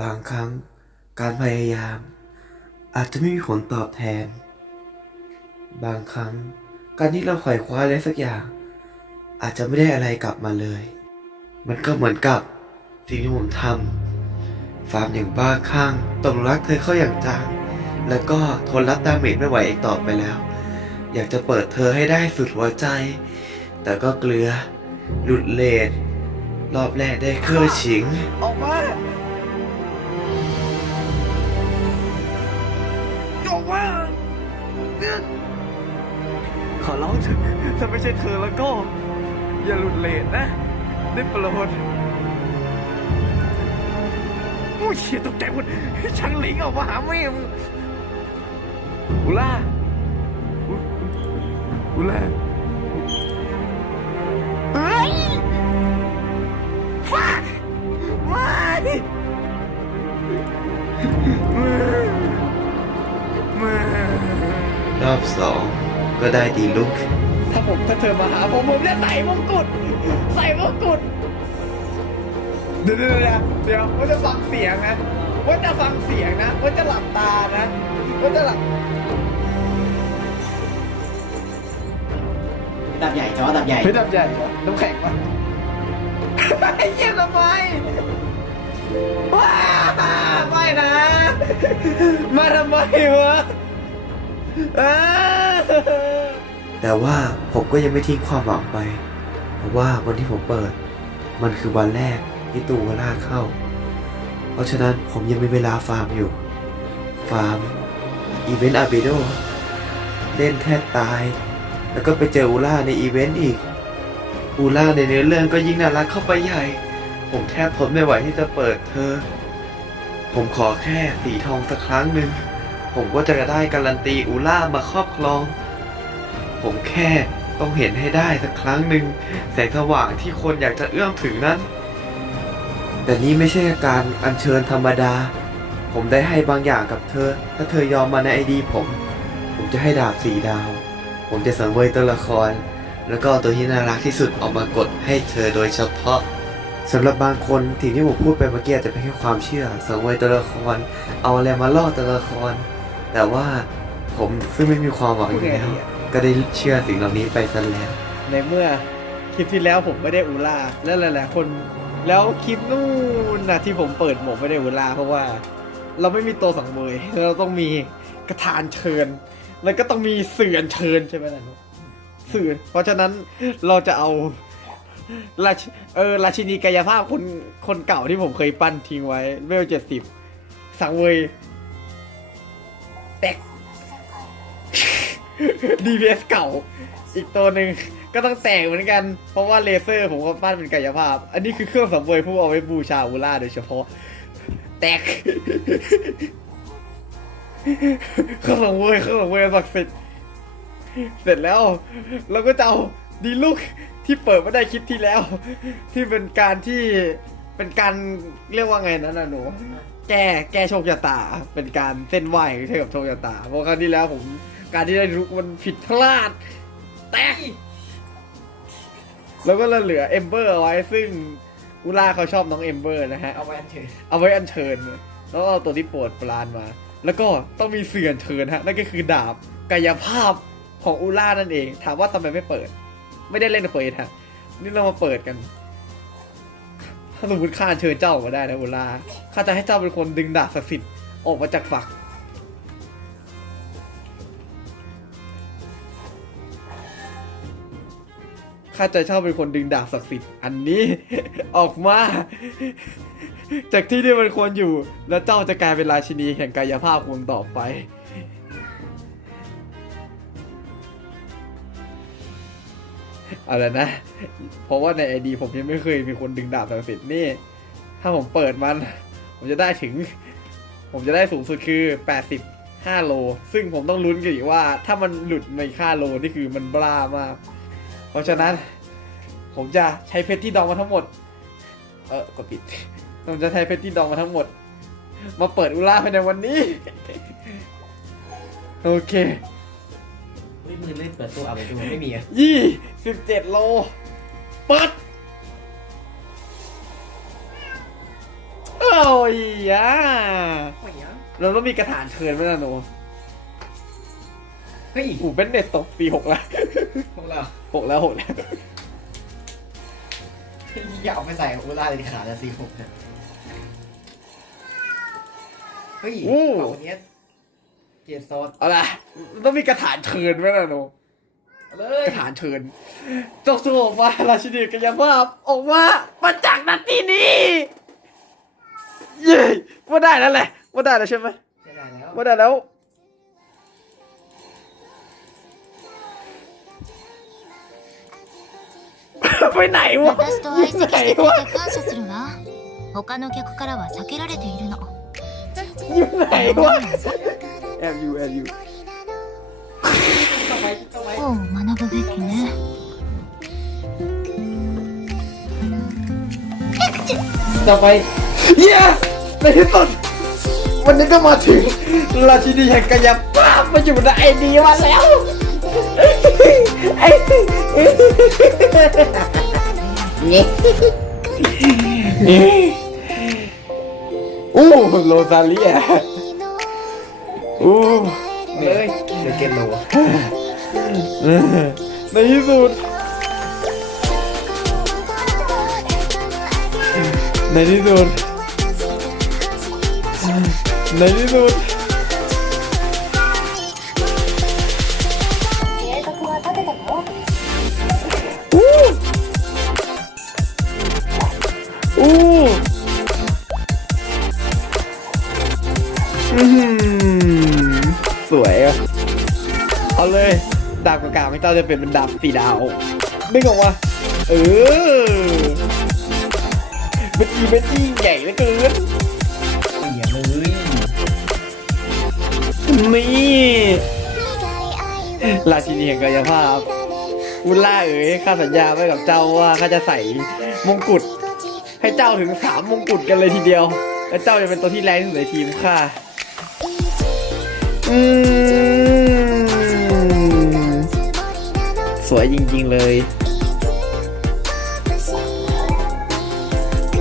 บางครั้งการพยายาม อาจจะไม่มีผลตอบแทน บางครั้งการที่เราไขว่คว้าอะไรสักอย่าง อาจจะไม่ได้อะไรกลับมาเลย มันก็เหมือนกับสิ่งที่ผมทำฟาร์มอย่างบ้าคลั่งตกลักเธอเข้าอย่างจังแล้วก็ทนรับดาเมจไม่ไหวอีกต่อไปแล้ว อยากจะเปิดเธอให้ได้สุดหัวใจ แต่ก็เกลือหลุดเลนรอบแรกได้เครื่อฉิง ออกมา ขอร้องเถอะถ้าไม่ใช่เธอแล้วก็ อย่าหลุดเลนนะ ได้โปรดโอ้ยเชี่ยตกใจหมดช่างหลิงออกมาหาแม่มึงอุล่าอุล่าเฮ้ยฟักไม่ รอบสองก็ได้ดีลุก ถ้าผมถ้าเธอมาหาผมผมจะใส่มงกุฎใส่มงกุฎเดี๋ยวเดี๋ยวเดี๋ยวเดี๋ยวว่าจะฟังเสียงนะ ว่าจะฟังเสียงนะว่าจะหลับตานะว่าจะหลับดับใหญ่จอดับใหญ่ไม่ดับใหญ่เหรอน้ำแข็งปะ ไอ้เหี้ยทำไมว้าไม่นะ มาทำไมวะอ้า แต่ว่าผมก็ยังไม่ทิ้งความหวังไป เพราะว่าวันที่ผมเปิด มันคือวันแรกที่ตูวล่าเข้า เพราะฉะนั้นผมยังมีเวลาฟาร์มอยู่ ฟาร์มอีเวนต์อาเบโดเล่นแทบตาย แล้วก็ไปเจออูล่าในอีเวนต์อีก อูล่าในเนื้อเรื่องก็ยิ่งน่ารักเข้าไปใหญ่ ผมแทบทนไม่ไหวที่จะเปิดเธอ ผมขอแค่สีทองสักครั้งหนึ่ง ผมก็จะได้การันตีอูล่ามาครอบครอง ผมแค่ต้องเห็นให้ได้สักครั้งหนึ่งแสงสว่างที่คนอยากจะเอื้อมถึงนั้น แต่นี่ไม่ใช่การอัญเชิญธรรมดา ผมได้ให้บางอย่างกับเธอ ถ้าเธอยอมมาในไอดีผม ผมจะให้ดาบสีดาว ผมจะสังเวยตัวละคร แล้วก็เอาตัวที่น่ารักที่สุดออกมากดให้เธอโดยเฉพาะสำหรับบางคนสิ่งที่ผมพูดไปเมื่อกี้อาจจะเป็นแค่ความเชื่อสังเวยตัวละคร เอาอะไรมาล่อตัวละคร แต่ว่าผมซึ่งไม่มีความหวังอยู่แล้วก็ได้เชื่อสิ่งเหล่านี้ไปซะแล้ว ในเมื่อคลิปที่แล้วผมไม่ได้อูล่าแล้วหลายๆคน แล้วคลิปนู่นนะที่ผมเปิดผมไม่ได้อูล่าเพราะว่า เราไม่มีตัวสังเวยเราต้องมีกระทานเชิญ แล้วก็ต้องมีเสื่อนเชิญใช่ไหมล่ะนุ๊กเสื่อนเพราะฉะนั้นเราจะเอาราชเออราชินีกายภาพคนคนเก่าที่ผมเคยปั้นทิ้งไว้เวลเจ็ดสิบสังเวย แตก DPS เก่า อีกตัวหนึ่งก็ต้องแตกเหมือนกัน เพราะว่าเลเซอร์ผมก็ปั้นเป็นกายภาพ อันนี้คือเครื่องสังเวยผู้เอาไว้บูชาอูล่าโดยเฉพาะ แตก เครื่องสังเวยเครื่องสังเวยศักดิ์สิทธิ์เสร็จแล้วเราก็จะเอาดีลุกที่เปิดมาได้คลิปที่แล้ว ที่เป็นการที่เป็นการเรียกว่าไงนะนะหนู แก้แก้โชคชะตา เป็นการเส้นไหวให้กับโชคชะตา เพราะครั้งที่แล้วผมการที่ได้รู้มันผิดพลาด แต่แล้วก็เหลือเอมเบอร์เอาไว้ซึ่งอุล่าเขาชอบน้องเอมเบอร์นะฮะ เอาไว้อันเชิญ เอาไว้อัญเชิญ แล้วเอาตัวที่โปรดปรานมา แล้วก็ต้องมีเสื่อนเชิญฮะ นั่นก็คือดาบกายภาพของอุล่านั่นเอง ถามว่าทำไมไม่เปิด ไม่ได้เล่นเควสฮะ นี่เรามาเปิดกัน ถ้าสมมติข้าเชิญเจ้าออกมาได้นะโอล่าข้าจะให้เจ้าเป็นคนดึงดาบศักดิ์สิทธิ์ออกมาจากฝัก ข้าจะเช่าเป็นคนดึงดาบศักดิ์สิทธิ์อันนี้ ออกมา จากที่ที่มันควรอยู่ แล้วเจ้าจะกลายเป็นราชินีแห่งกายภาพวงต่อไป เอาละนะ เพราะว่าในไอดีผมยังไม่เคยมีคนดึงดาบศักดิ์สิทธิ์นี่ ถ้าผมเปิดมัน ผมจะได้ถึง ผมจะได้สูงสุดคือ 85 โล ซึ่งผมต้องลุ้นกันอีกว่า ถ้ามันหลุดไม่ค่าโลนี่คือมันบ้ามาก เพราะฉะนั้น ผมจะใช้เพชรที่ดองมาทั้งหมด เออกดผิด ผมจะใช้เพชรที่ดองมาทั้งหมด มาเปิดอุล่าภายในวันนี้ โอเค ไม่มือเล่นเปิดตัวเอาไปดูไม่มีอะยี่สิบเจ็ดโล เปิดโอ้ยอะโอ้ยอะเราต้องมีกระถานเชิญไหมล่ะหนูเฮ้ยอูเป็นเน็ตตกปีหกแล้วพวกเราหกแล้วหกแล้วอย่าเอาไปใส่อุล่าเลยขาดจะซีหกเนี่ยเฮ้ยฝั่งคนเนี้ย เกียร์โซด เอาล่ะมันต้องมีกระถานเชิญไหมล่ะหนู เอาเลย กระถานเชิญจกสงบมาราชินีกายภาพออกมามาจากนาทีนี้เย้ว่าได้แล้วแหละว่าได้แล้วใช่ไหม ใช่ได้แล้ว ว่าได้แล้ว ไปไหนวะ 私と相席してくれて วะ 感謝するわ他の客からは避けられているの อยู่ไหนวะ แอบอยู่แอบอยู่ เข้าไปเข้าไป を学ぶべきね เข้าไป เย้ในที่สุดวันนี้ก็มาถึง ราชินีแห่งกายภาพมาอยู่ในไอเดียมาแล้วไอ้อู้โรซาเลีย อู้เลยเดี๋ยวเกนโลในที่สุด ในที่สุดในที่สุด เอาเลย ดาบกลางๆไม่ต้องจะเป็นเป็นดาบสีดาวนึกออกว่าเออเป็นอีเป็นอีใหญ่เหลือเกินเสียเลยนี่ราชินีแห่งกายภาพอุลล่าเอ๋ยข้าสัญญาไว้กับเจ้าว่าข้าจะใส่มงกุฎให้เจ้าถึงสามมงกุฎกันเลยทีเดียว และเจ้าจะเป็นตัวที่แรงที่สุดในทีมข้าอืม วยจริง ๆ เลย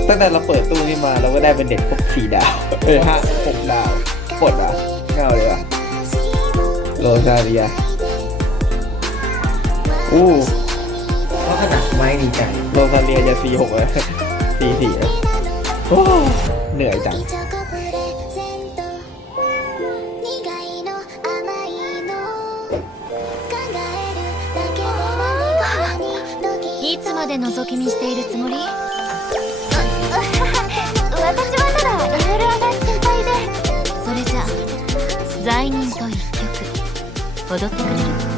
ตั้งแต่เราเปิดตู้นี้มาเราก็ได้เป็นเด็กพวกสี่ดาวเอ้ยห้าหกดาวปลดอะเงาเลยว่ะโรซาเลียอู้เพราะขนาดไม้ดีใจโรซาเลียจะสี่หกเลยสี่สี่เลยโอ้เหนื่อยจัง まで覗き見しているつもり？私はただいろいろな心配でそれじゃ罪人と一曲。踊ってくれ。る